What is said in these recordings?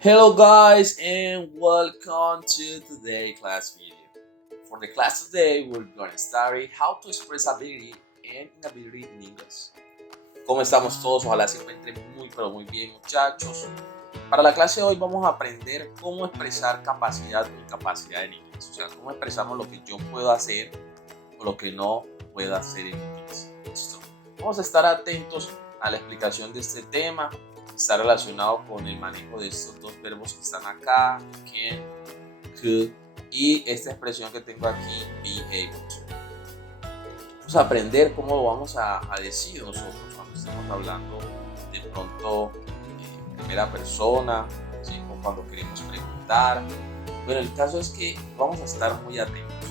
Hello guys and welcome to today's class video. For the class today we're going to study how to express ability and inability in English. ¿Cómo estamos todos? Ojalá se encuentren muy pero muy bien muchachos. Para la clase de hoy vamos a aprender cómo expresar capacidad o incapacidad en inglés. O sea, cómo expresamos lo que yo puedo hacer o lo que no puedo hacer en inglés. ¿Listo? Vamos a estar atentos a la explicación de este tema. Está relacionado con el manejo de estos dos verbos que están acá, can, could, y esta expresión que tengo aquí, be able to. Vamos a aprender cómo lo vamos a decir nosotros cuando estemos hablando de pronto en primera persona, ¿sí? O cuando queremos preguntar. Bueno, el caso es que vamos a estar muy atentos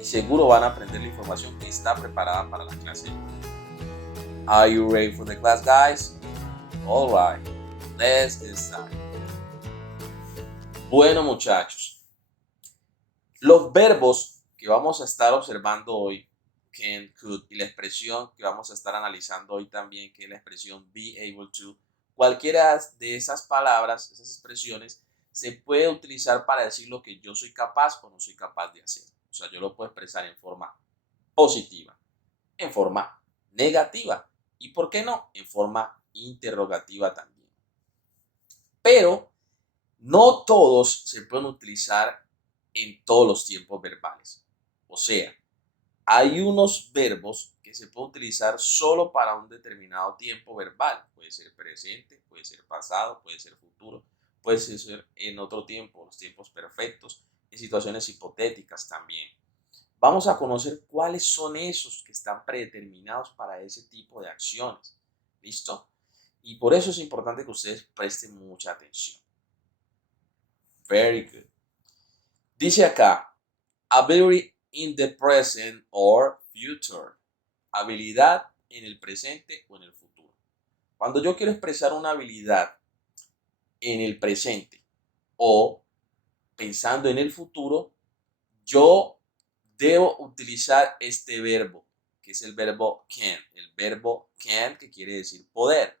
y seguro van a aprender la información que está preparada para la clase. Are you ready for the class, guys? All right, let's get started. Bueno, muchachos, los verbos que vamos a estar observando hoy, can, could, y la expresión que vamos a estar analizando hoy también, que es la expresión be able to, cualquiera de esas palabras, esas expresiones, se puede utilizar para decir lo que yo soy capaz o no soy capaz de hacer. O sea, yo lo puedo expresar en forma positiva, en forma negativa y, ¿por qué no?, en forma interrogativa también. Pero no todos se pueden utilizar en todos los tiempos verbales. O sea, hay unos verbos que se pueden utilizar solo para un determinado tiempo verbal. Puede ser presente, puede ser pasado, puede ser futuro, puede ser en otro tiempo, los tiempos perfectos, en situaciones hipotéticas también. Vamos a conocer cuáles son esos que están predeterminados para ese tipo de acciones. ¿Listo? Y por eso es importante que ustedes presten mucha atención. Very good. Dice acá, ability in the present or future. Habilidad en el presente o en el futuro. Cuando yo quiero expresar una habilidad en el presente o pensando en el futuro, yo debo utilizar este verbo, que es el verbo can. El verbo can, que quiere decir poder.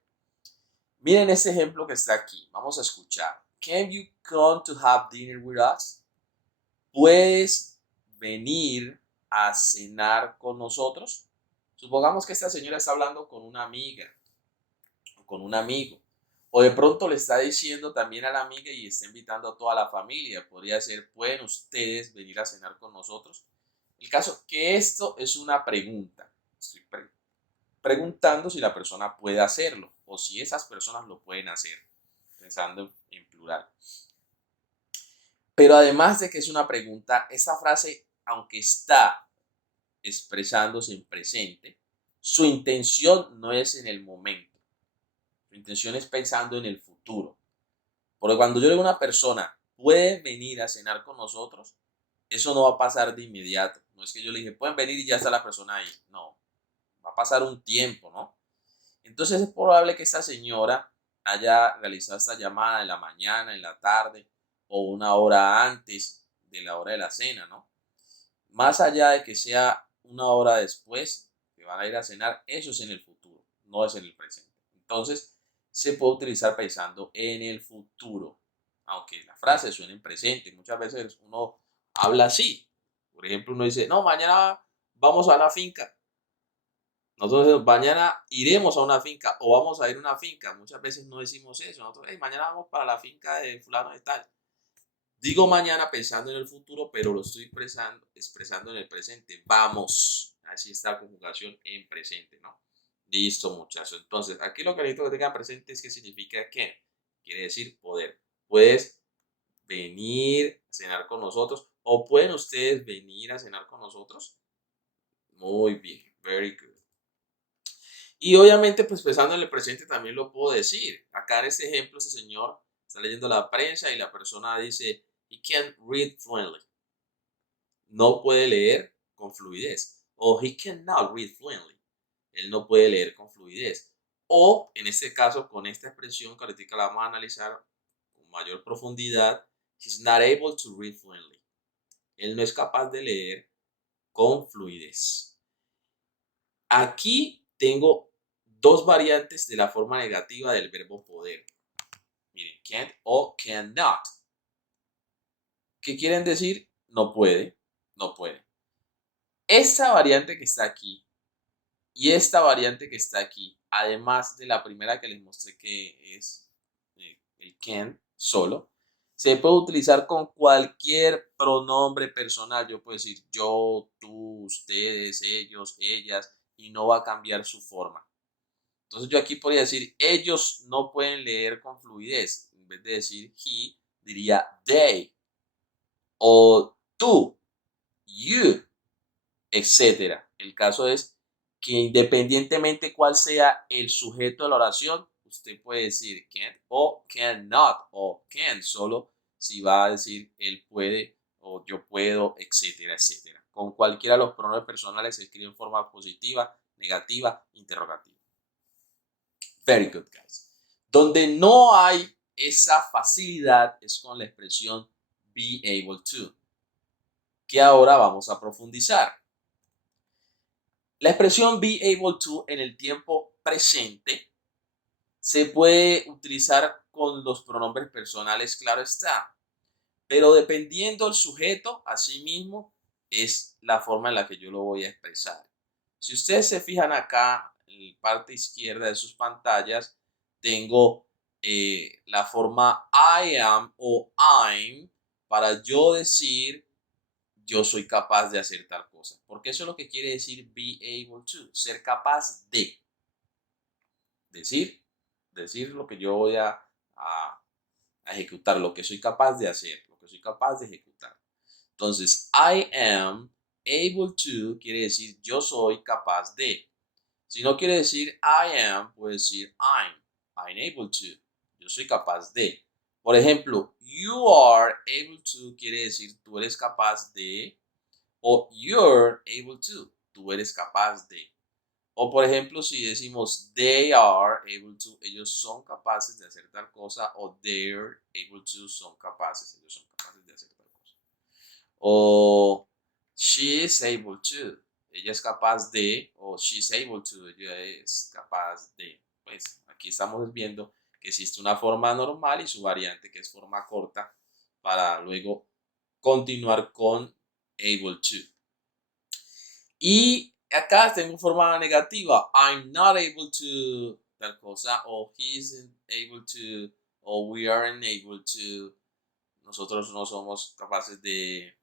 Miren este ejemplo que está aquí. Vamos a escuchar. Can you come to have dinner with us? ¿Puedes venir a cenar con nosotros? Supongamos que esta señora está hablando con una amiga o con un amigo. O de pronto le está diciendo también a la amiga y está invitando a toda la familia. Podría ser, ¿pueden ustedes venir a cenar con nosotros? El caso que esto es una pregunta. Estoy preguntando si la persona puede hacerlo o si esas personas lo pueden hacer, pensando en plural. Pero además de que es una pregunta, esta frase, aunque está expresándose en presente, su intención no es en el momento. Su intención es pensando en el futuro. Porque cuando yo le digo a una persona, ¿puede venir a cenar con nosotros? Eso no va a pasar de inmediato. No es que yo le dije, pueden venir y ya está la persona ahí. No, va a pasar un tiempo, ¿no? Entonces es probable que esta señora haya realizado esta llamada en la mañana, en la tarde o una hora antes de la hora de la cena, ¿no? Más allá de que sea una hora después que van a ir a cenar, eso es en el futuro, no es en el presente. Entonces se puede utilizar pensando en el futuro, aunque la frase suene en presente. Muchas veces uno habla así. Por ejemplo, uno dice, no, mañana vamos a la finca. Nosotros mañana iremos a una finca o vamos a ir a una finca. Muchas veces no decimos eso. Nosotros, hey, mañana vamos para la finca de fulano de tal. Digo mañana pensando en el futuro, pero lo estoy expresando en el presente. Vamos. Así está la conjugación en presente, ¿no? Listo, muchachos. Entonces, aquí lo que necesito que tengan presente es que significa que quiere decir poder. Puedes venir a cenar con nosotros o pueden ustedes venir a cenar con nosotros. Muy bien. Very good. Y obviamente, pues pensando en el presente también lo puedo decir. Acá en este ejemplo, ese señor está leyendo la prensa y la persona dice, he can't read fluently. No puede leer con fluidez. O he cannot read fluently. Él no puede leer con fluidez. O, en este caso, con esta expresión que ahorita la vamos a analizar con mayor profundidad, he's not able to read fluently. Él no es capaz de leer con fluidez. Aquí tengo dos variantes de la forma negativa del verbo poder. Miren, can't o cannot. ¿Qué quieren decir? No puede, no puede. Esta variante que está aquí y esta variante que está aquí, además de la primera que les mostré que es el can solo, se puede utilizar con cualquier pronombre personal. Yo puedo decir yo, tú, ustedes, ellos, ellas, y no va a cambiar su forma. Entonces yo aquí podría decir, ellos no pueden leer con fluidez. En vez de decir he, diría they, o tú, you, etcétera. El caso es que independientemente cuál sea el sujeto de la oración, usted puede decir can o cannot o can solo si va a decir él puede o yo puedo, etcétera, etcétera. Con cualquiera de los pronombres personales se escribe en forma positiva, negativa, interrogativa. Very good, guys. Donde no hay esa facilidad es con la expresión be able to, que ahora vamos a profundizar. La expresión be able to en el tiempo presente se puede utilizar con los pronombres personales, claro está, pero dependiendo del sujeto, asimismo, es la forma en la que yo lo voy a expresar. Si ustedes se fijan acá, en la parte izquierda de sus pantallas, tengo la forma I am o I'm para yo decir yo soy capaz de hacer tal cosa. Porque eso es lo que quiere decir be able to, ser capaz de decir, decir lo que yo voy a ejecutar, lo que soy capaz de hacer, lo que soy capaz de ejecutar. Entonces, I am able to quiere decir yo soy capaz de. Si no quiere decir I am, puede decir I'm able to. Yo soy capaz de. Por ejemplo, you are able to quiere decir tú eres capaz de. O you're able to, tú eres capaz de. O por ejemplo, si decimos they are able to, ellos son capaces de hacer tal cosa. O they're able to, son capaces, ellos son capaces de hacer tal cosa. O she is able to, ella es capaz de. O she's able to, ella es capaz de. Pues aquí estamos viendo que existe una forma normal y su variante que es forma corta para luego continuar con able to. Y acá tengo forma negativa. I'm not able to tal cosa. O he isn't able to. O we aren't able to. Nosotros no somos capaces de.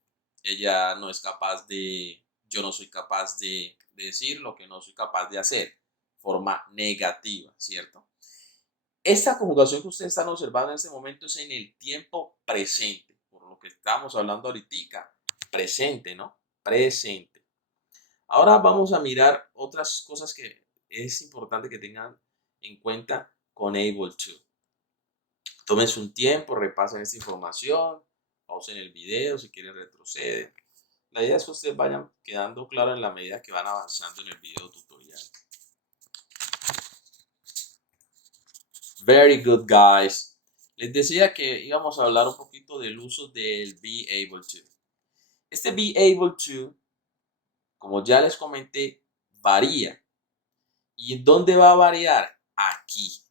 Ella no es capaz de. Yo no soy capaz de decir lo que no soy capaz de hacer. Forma negativa, ¿cierto? Esta conjugación que ustedes están observando en este momento es en el tiempo presente. Por lo que estamos hablando ahorita. Presente, ¿no? Presente. Ahora vamos a mirar otras cosas que es importante que tengan en cuenta con able to. Tómense un tiempo, repasen esta información, pausen el video si quieren retroceder. La idea es que ustedes vayan quedando claros en la medida que van avanzando en el video tutorial. Very good, guys. Les decía que íbamos a hablar un poquito del uso del be able to. Este be able to, como ya les comenté, varía. ¿Y dónde va a variar? Aquí,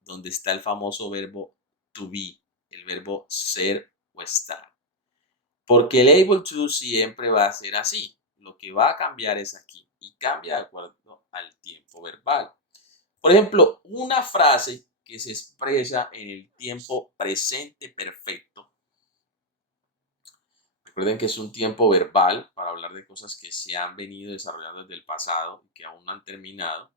donde está el famoso verbo to be, el verbo ser o estar. Porque el able to siempre va a ser así. Lo que va a cambiar es aquí y cambia de acuerdo al tiempo verbal. Por ejemplo, una frase que se expresa en el tiempo presente perfecto. Recuerden que es un tiempo verbal para hablar de cosas que se han venido desarrollando desde el pasado y que aún no han terminado.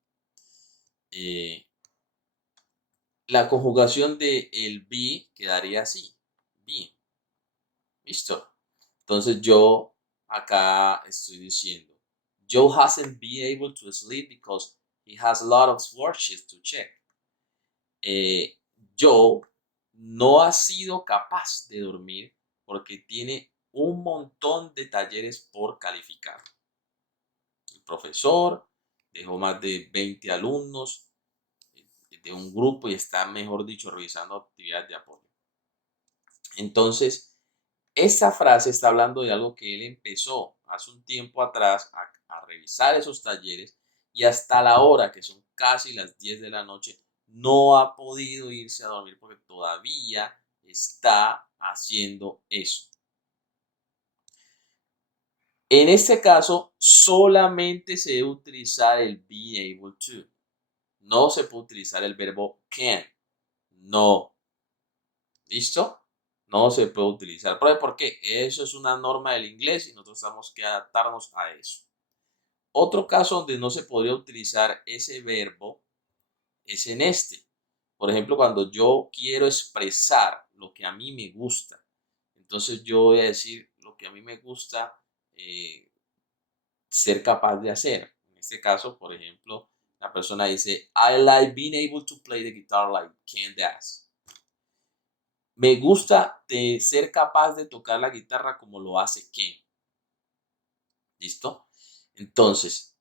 La conjugación de el be quedaría así. Be. ¿Listo? Entonces yo acá estoy diciendo, Joe hasn't been able to sleep because he has a lot of worksheets to check. Joe no ha sido capaz de dormir porque tiene un montón de talleres por calificar. El profesor dejó más de 20 alumnos de un grupo y está, mejor dicho, revisando actividades de apoyo. Entonces, esa frase está hablando de algo que él empezó hace un tiempo atrás a revisar esos talleres y hasta la hora, que son casi las 10 de la noche, no ha podido irse a dormir porque todavía está haciendo eso. En este caso, solamente se debe utilizar el be able to. No se puede utilizar el verbo can. No. ¿Listo? No se puede utilizar. ¿Por qué? Eso es una norma del inglés y nosotros tenemos que adaptarnos a eso. Otro caso donde no se podría utilizar ese verbo es en este. Por ejemplo, cuando yo quiero expresar lo que a mí me gusta. Entonces yo voy a decir lo que a mí me gusta ser capaz de hacer. En este caso, por ejemplo, la persona dice, I like being able to play the guitar like Ken does. Me gusta de ser capaz de tocar la guitarra como lo hace Ken. ¿Listo? Entonces,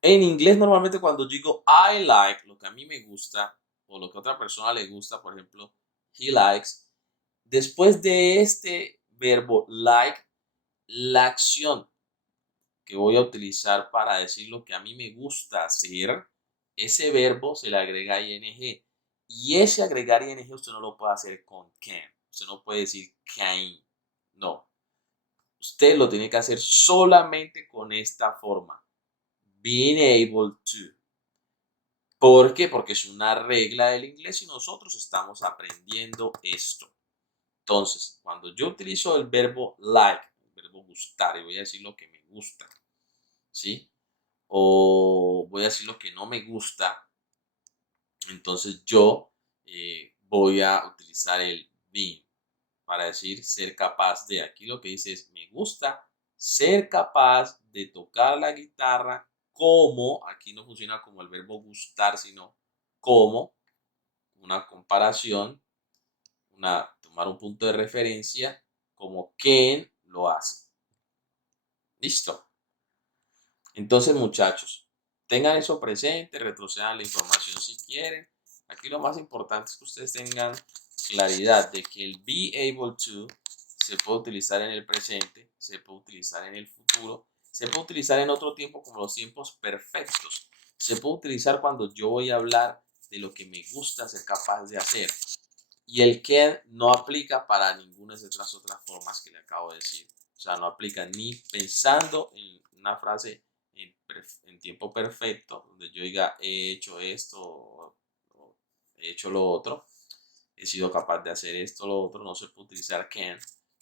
en inglés normalmente cuando digo I like, lo que a mí me gusta o lo que a otra persona le gusta, por ejemplo, he likes, después de este verbo like, la acción que voy a utilizar para decir lo que a mí me gusta hacer, ese verbo se le agrega ing. Y ese agregar ing usted no lo puede hacer con can. Usted no puede decir can. No. Usted lo tiene que hacer solamente con esta forma. Being able to. ¿Por qué? Porque es una regla del inglés y nosotros estamos aprendiendo esto. Entonces, cuando yo utilizo el verbo like, el verbo gustar, y voy a decir lo que me gusta, ¿sí? O voy a decir lo que no me gusta, entonces yo voy a utilizar el being para decir ser capaz de. Aquí lo que dice es me gusta ser capaz de tocar la guitarra como, aquí no funciona como el verbo gustar, sino como una comparación, tomar un punto de referencia como Ken lo hace. Listo. Entonces, muchachos, tengan eso presente, retrocedan la información si quieren. Aquí lo más importante es que ustedes tengan claridad de que el be able to se puede utilizar en el presente, se puede utilizar en el futuro, se puede utilizar en otro tiempo como los tiempos perfectos. Se puede utilizar cuando yo voy a hablar de lo que me gusta ser capaz de hacer. Y el can no aplica para ninguna de esas otras formas que le acabo de decir. O sea, no aplica ni pensando en una frase en tiempo perfecto, donde yo diga he hecho esto o he hecho lo otro, he sido capaz de hacer esto o lo otro. No se puede utilizar can.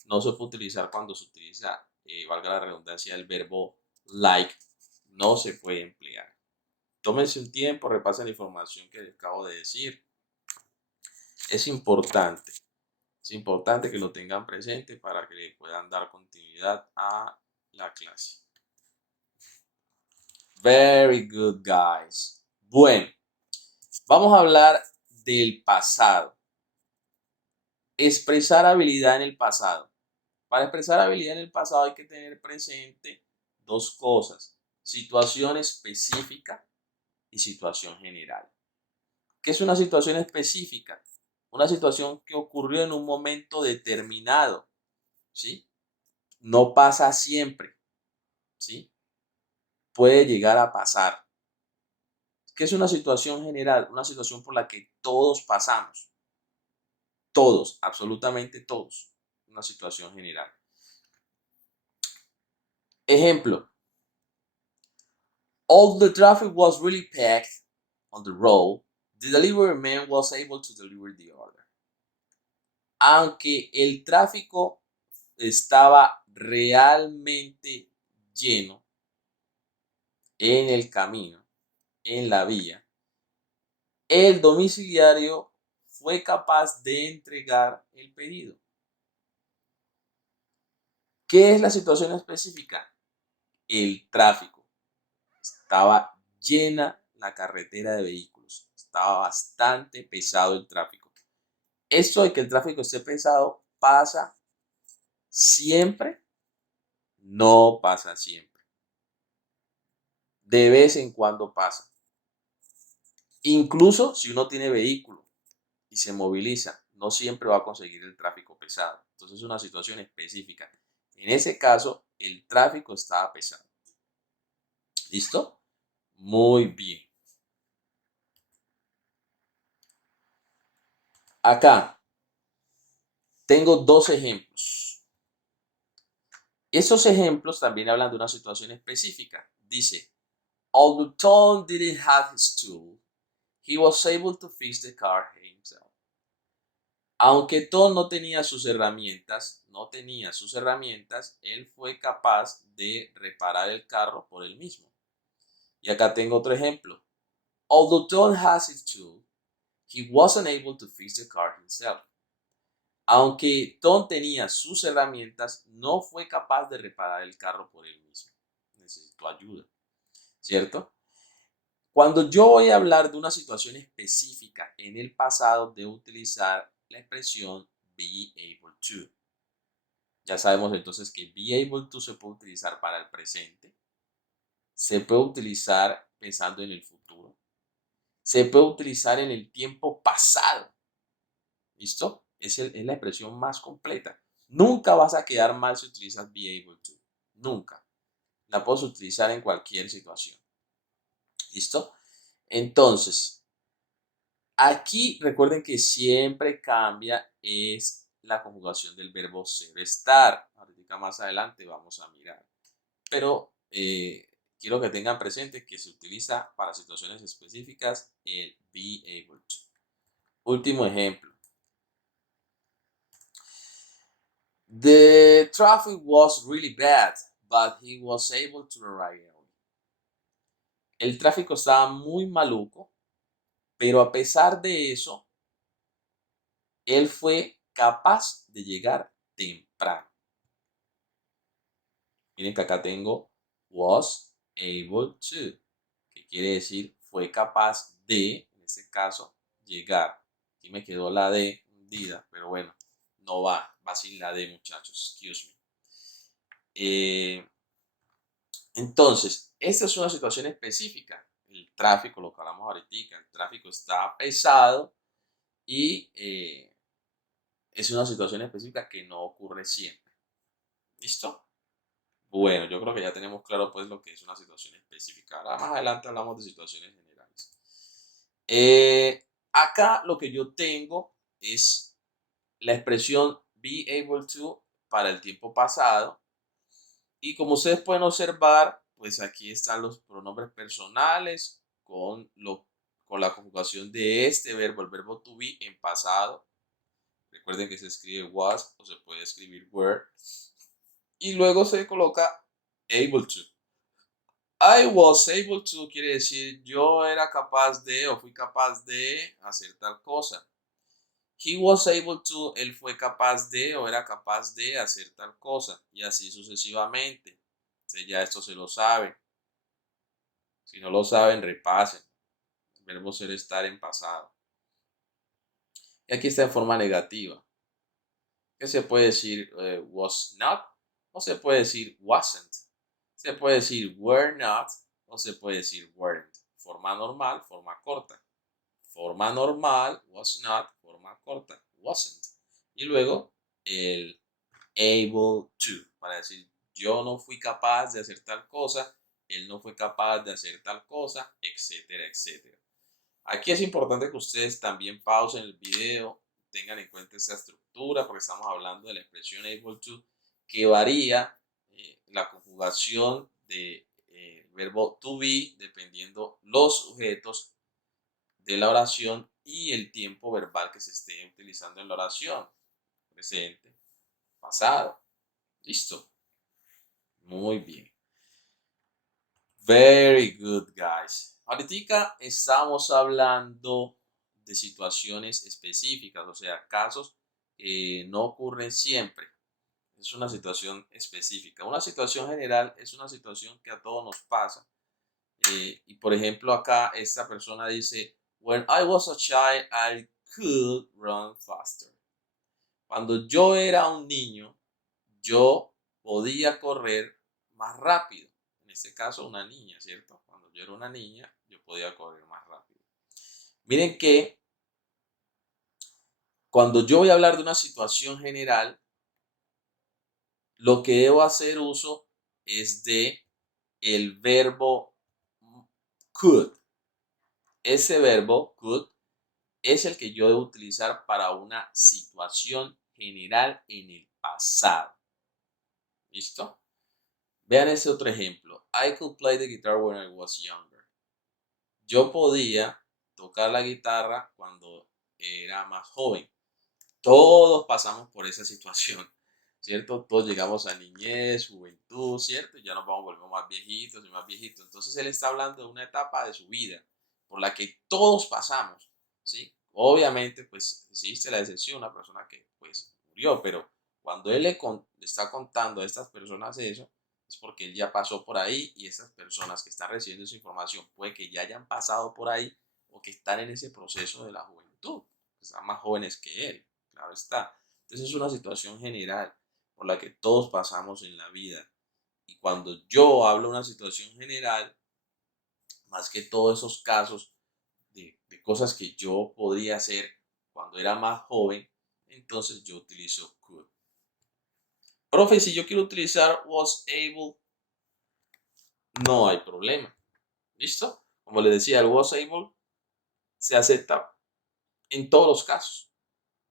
No se puede utilizar cuando se utiliza, valga la redundancia, el verbo like. No se puede emplear. Tómense un tiempo, repasen la información que les acabo de decir. Es importante. Es importante que lo tengan presente para que le puedan dar continuidad a la clase. Very good, guys. Bueno, vamos a hablar del pasado. Expresar habilidad en el pasado. Para expresar habilidad en el pasado hay que tener presente dos cosas: situación específica y situación general. ¿Qué es una situación específica? Una situación que ocurrió en un momento determinado, ¿sí? No pasa siempre, ¿sí? Puede llegar a pasar. ¿Qué es una situación general? Una situación por la que todos pasamos. Todos, absolutamente todos. Una situación general. Ejemplo. All the traffic was really packed on the road. The delivery man was able to deliver the order. Aunque el tráfico estaba realmente lleno en el camino, en la vía, el domiciliario fue capaz de entregar el pedido. ¿Qué es la situación específica? El tráfico. Estaba llena la carretera de vehículos. Estaba bastante pesado el tráfico. Esto de que el tráfico esté pesado pasa siempre, no pasa siempre. De vez en cuando pasa. Incluso si uno tiene vehículo y se moviliza, no siempre va a conseguir el tráfico pesado. Entonces es una situación específica. En ese caso, el tráfico estaba pesado. ¿Listo? Muy bien. Acá tengo dos ejemplos. Esos ejemplos también hablan de una situación específica. Dice, although Tom didn't have his tool, he was able to fix the car himself. Aunque Tom no tenía sus herramientas, él fue capaz de reparar el carro por él mismo. Y acá tengo otro ejemplo. Although Tom has his tool, he wasn't able to fix the car himself. Aunque Tom tenía sus herramientas, no fue capaz de reparar el carro por él mismo. Necesitó ayuda, ¿cierto? Cuando yo voy a hablar de una situación específica en el pasado, debo utilizar la expresión be able to. Ya sabemos entonces que be able to se puede utilizar para el presente, se puede utilizar pensando en el futuro, se puede utilizar en el tiempo pasado. ¿Listo? Es la expresión más completa. Nunca vas a quedar mal si utilizas be able to. Nunca. La puedes utilizar en cualquier situación. ¿Listo? Entonces, aquí recuerden que siempre cambia es la conjugación del verbo ser estar. Ahorita más adelante vamos a mirar. Pero quiero que tengan presente que se utiliza para situaciones específicas el be able to. Último ejemplo. The traffic was really bad, but he was able to arrive early. El tráfico estaba muy maluco, pero a pesar de eso, él fue capaz de llegar temprano. Miren que acá tengo was able to, que quiere decir fue capaz de, en este caso, llegar. Aquí me quedó la D hundida, pero bueno, no va sin la D, muchachos, excuse me. Entonces, esta es una situación específica. El tráfico, lo que hablamos ahorita, el tráfico está pesado y es una situación específica que no ocurre siempre. ¿Listo? Bueno, yo creo que ya tenemos claro pues lo que es una situación específica. Ahora más adelante hablamos de situaciones generales. Acá lo que yo tengo es la expresión be able to para el tiempo pasado. Y como ustedes pueden observar, pues aquí están los pronombres personales con la conjugación de este verbo, el verbo to be en pasado. Recuerden que se escribe was o se puede escribir were. Y luego se coloca able to. I was able to quiere decir yo era capaz de o fui capaz de hacer tal cosa. He was able to, él fue capaz de o era capaz de hacer tal cosa. Y así sucesivamente. Entonces ya esto se lo sabe. Si no lo saben, repasen. El verbo ser estar en pasado. Y aquí está en forma negativa. ¿Qué se puede decir was not? O se puede decir wasn't. Se puede decir were not o se puede decir weren't. Forma normal, forma corta. Forma normal, was not, forma corta, wasn't. Y luego el able to, para decir yo no fui capaz de hacer tal cosa, él no fue capaz de hacer tal cosa, etcétera, etcétera. Aquí es importante que ustedes también pausen el video, tengan en cuenta esta estructura, porque estamos hablando de la expresión able to, que varía la conjugación del verbo to be dependiendo los sujetos de la oración y el tiempo verbal que se esté utilizando en la oración. Presente, pasado. Listo. Muy bien. Very good, guys. Ahorita estamos hablando de situaciones específicas, o sea, casos que no ocurren siempre. Es una situación específica. Una situación general es una situación que a todos nos pasa. Y por ejemplo, acá esta persona dice, when I was a child, I could run faster. Cuando yo era un niño, yo podía correr más rápido. En este caso, una niña, ¿cierto? Cuando yo era una niña, yo podía correr más rápido. Miren que cuando yo voy a hablar de una situación general, lo que debo hacer uso es de el verbo could. Ese verbo could es el que yo debo utilizar para una situación general en el pasado. ¿Listo? Vean este otro ejemplo. I could play the guitar when I was younger. Yo podía tocar la guitarra cuando era más joven. Todos pasamos por esa situación, ¿cierto? Todos llegamos a niñez, juventud, ¿cierto? Y ya nos vamos volviendo más viejitos y más viejitos. Entonces él está hablando de una etapa de su vida por la que todos pasamos, ¿sí? Obviamente, pues existe la excepción, una persona que pues murió, pero cuando él le está contando a estas personas eso, es porque él ya pasó por ahí y esas personas que están recibiendo esa información puede que ya hayan pasado por ahí o que están en ese proceso de la juventud, que están más jóvenes que él. Claro está. Entonces es una situación general por la que todos pasamos en la vida. Y cuando yo hablo de una situación general, más que todos esos casos de cosas que yo podría hacer cuando era más joven, entonces yo utilizo could. Profe, si yo quiero utilizar was able, no hay problema. ¿Listo? Como le decía, el was able se acepta en todos los casos.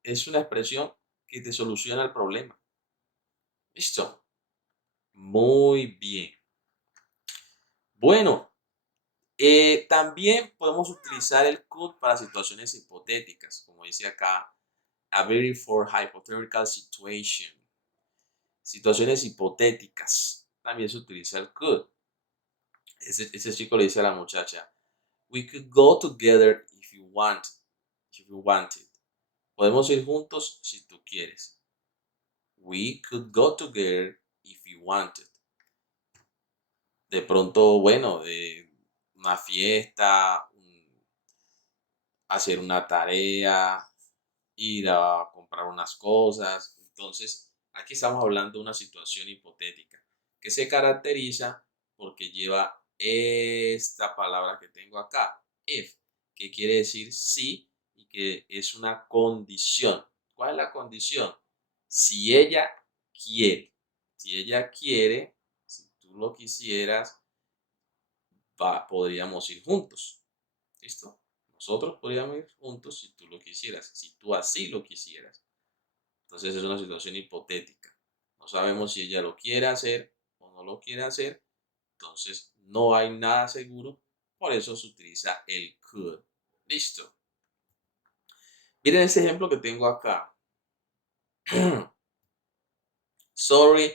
Es una expresión que te soluciona el problema. ¿Listo? Muy bien. Bueno, también podemos utilizar el could para situaciones hipotéticas, como dice acá, a very for hypothetical situation. Situaciones hipotéticas. También se utiliza el could. Ese chico le dice a la muchacha, we could go together if you want, if you wanted. Podemos ir juntos si tú quieres. We could go together if you wanted. De pronto, bueno, de una fiesta, hacer una tarea, ir a comprar unas cosas. Entonces, aquí estamos hablando de una situación hipotética que se caracteriza porque lleva esta palabra que tengo acá, if, que quiere decir sí y que es una condición. ¿Cuál es la condición? Si ella quiere. Si ella quiere, si tú lo quisieras, podríamos ir juntos. ¿Listo? Nosotros podríamos ir juntos si tú lo quisieras, si tú así lo quisieras. Entonces es una situación hipotética. No sabemos si ella lo quiere hacer o no lo quiere hacer. Entonces no hay nada seguro. Por eso se utiliza el could. Listo. Miren este ejemplo que tengo acá. Sorry,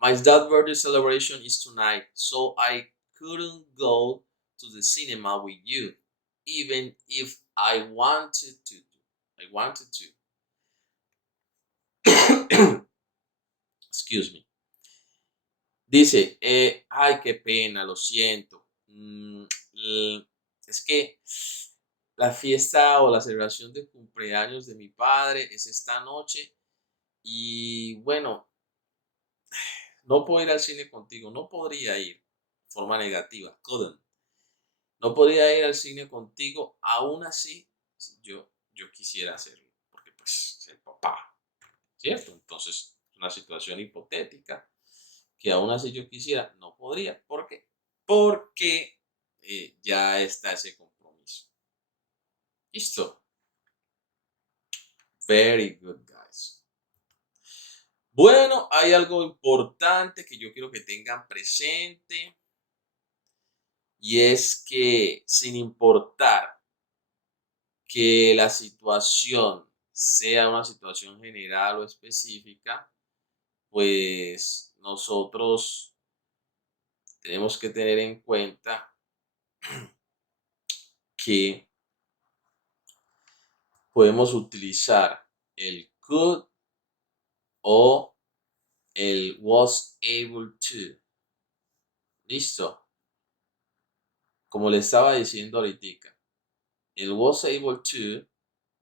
my dad's birthday celebration is tonight, so I couldn't go to the cinema with you, even if I wanted to. I wanted to. Excuse me. Dice, ay, qué pena, lo siento. Es que la fiesta o la celebración de cumpleaños de mi padre es esta noche y bueno, no puedo ir al cine contigo, no podría ir de forma negativa, couldn't. No podría ir al cine contigo, aún así si yo quisiera hacerlo, porque pues es el papá, ¿cierto? Entonces, es una situación hipotética que aún así yo quisiera, no podría. ¿Por qué? Porque ya está ese compromiso. Listo. Very good, guys. Bueno, hay algo importante que yo quiero que tengan presente y es que sin importar que la situación sea una situación general o específica, pues nosotros tenemos que tener en cuenta que podemos utilizar el could o el was able to. Listo. Como le estaba diciendo ahorita, el was able to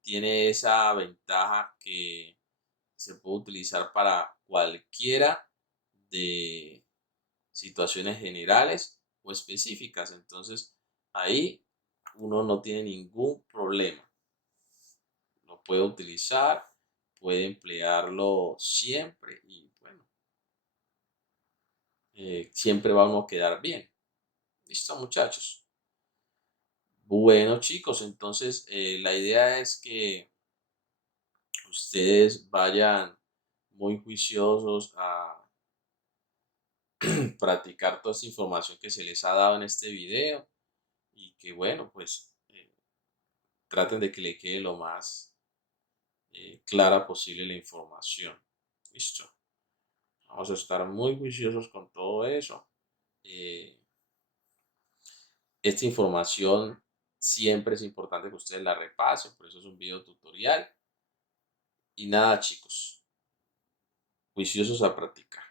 tiene esa ventaja que se puede utilizar para cualquiera de situaciones generales o específicas. Entonces, ahí uno no tiene ningún problema. Lo puede utilizar, puede emplearlo siempre y bueno, siempre vamos a quedar bien. Listo, muchachos. Bueno, chicos, entonces la idea es que ustedes vayan muy juiciosos a practicar toda esta información que se les ha dado en este video y que bueno, pues traten de que le quede lo más clara posible la información. Listo. Vamos a estar muy juiciosos con todo eso. Eh, esta información siempre es importante que ustedes la repasen, por eso es un video tutorial. Y nada, chicos, juiciosos a practicar.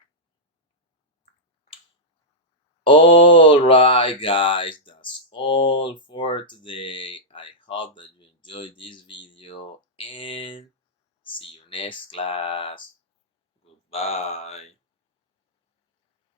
Alright, guys, that's all for today. I hope that you enjoyed this video and see you next class. Goodbye.